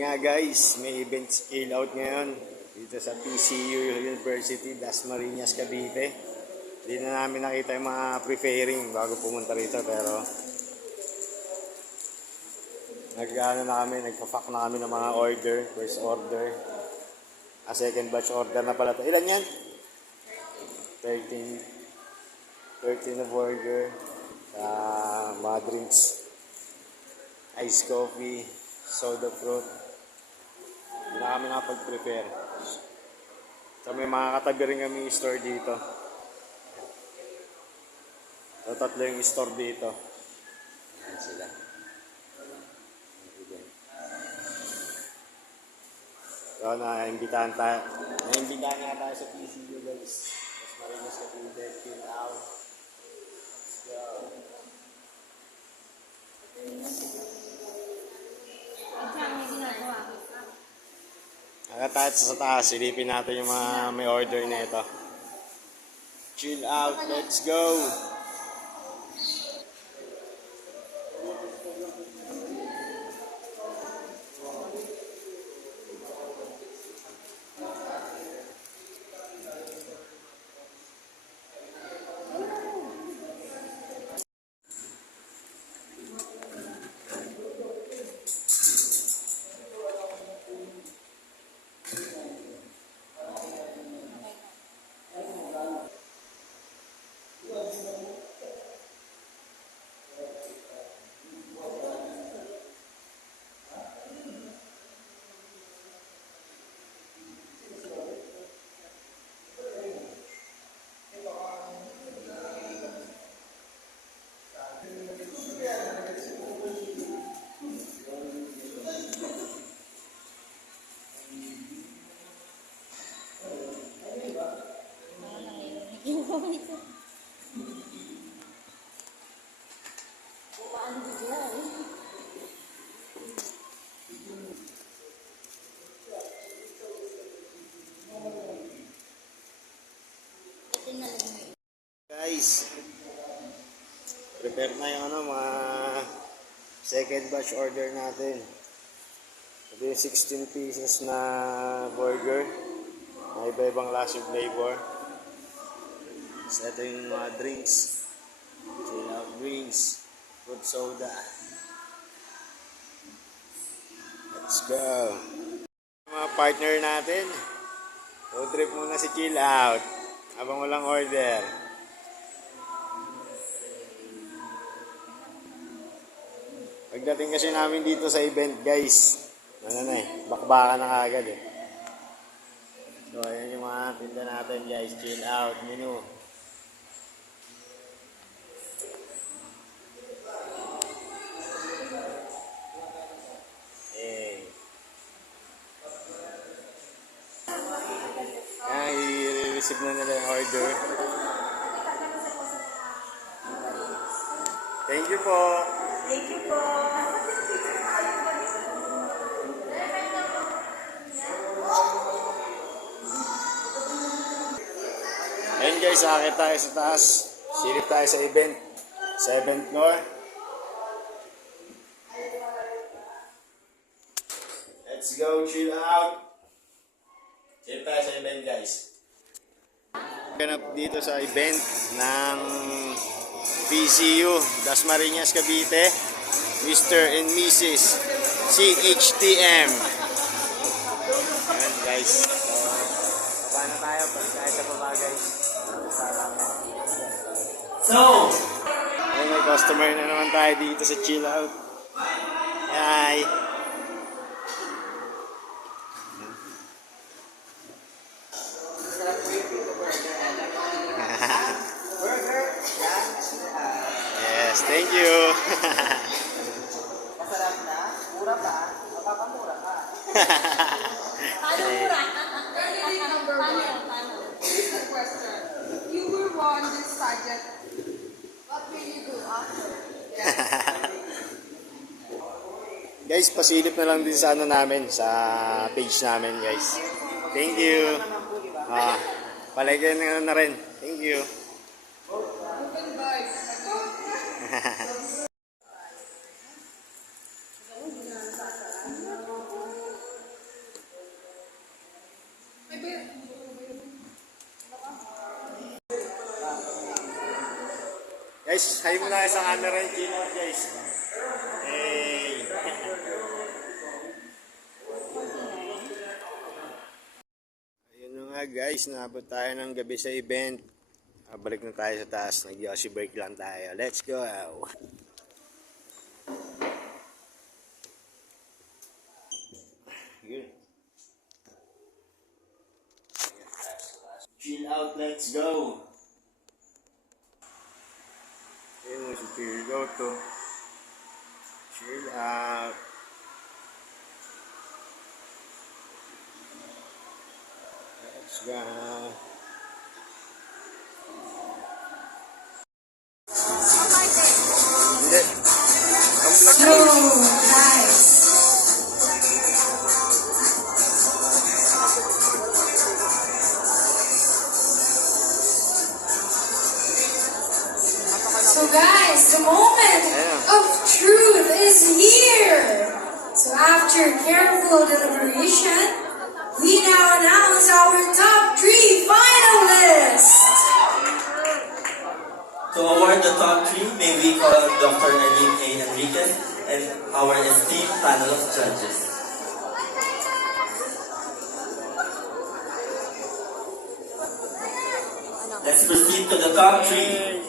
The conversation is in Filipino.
nga guys, may event scale out ngayon dito sa PCU University, Dasmariñas, Cavite. Hindi na namin nakita yung mga preparing bago pumunta rito, pero nagpa-pack na kami ng mga order, first order. Second batch order na pala to. Ilan yan? 13 na burger, mga drinks, ice coffee, soda fruit. Hindi na kami nakapag-prepare. So may mga katabi rin kami store dito. So tatlo yung store dito. Ayan sila. So naimbitahan nga tayo sa PCU guys. Mas marinas ka po din, chill out. Let's go. Agad tayo sa taas, silipin natin yung mga may order na ito. Chill out, let's go! Guys, prepare na yung mga second batch order natin. Ito yung 16 pieces na burger. May iba-ibang lasang flavor. So ito yung mga drinks. Chill out drinks. Fruit soda. Let's go. Mga partner natin. Road trip muna si Chill Out. Habang walang order. Pagdating kasi namin dito sa event guys, bakbakan na agad eh. So ayan yung mga tinda natin guys, Chill Out menu. I-receive na nila yung order. Thank you po. Thank you po. Ayun guys, akit tayo sa taas. Silip tayo sa event. 7th floor. Let's go, chill out. Silip tayo sa event guys. Ganap dito sa event ng PCU, Dasmariñas, Cavite, Mr. and Mrs. CHTM. Ayan guys. So, paano tayo? Pagkaya sa baba guys. So, ayun, may customer na naman tayo dito sa Chill Out. Hi! Yes, thank you. Masarap na? Mura pa? Mapakamura ka. Paano mura? Paano? Here's the question. You were won this subject. What will you do after? Guys, pasilip na lang din sa namin, sa page namin guys. Thank you. Palagyan na rin. Thank you. Open guys. Guys, hi muna kayo sa camera yung Gino, guys. Hey! Ayun na nga guys, naabot tayo ng gabi sa event. Balik na tayo sa taas, nag-yoshi break lang tayo. Let's go! Good. Chill out, let's go! Ayun mo si Piloto. Chill out. Let's go. Hindi. Ang vlog So guys, the moment of truth is here. So after careful deliberation, we now announce our top 3 finalists. To award the top 3, may we call Dr. Eileen A. Enriquez and our esteemed panel of judges. Let's proceed to the top 3.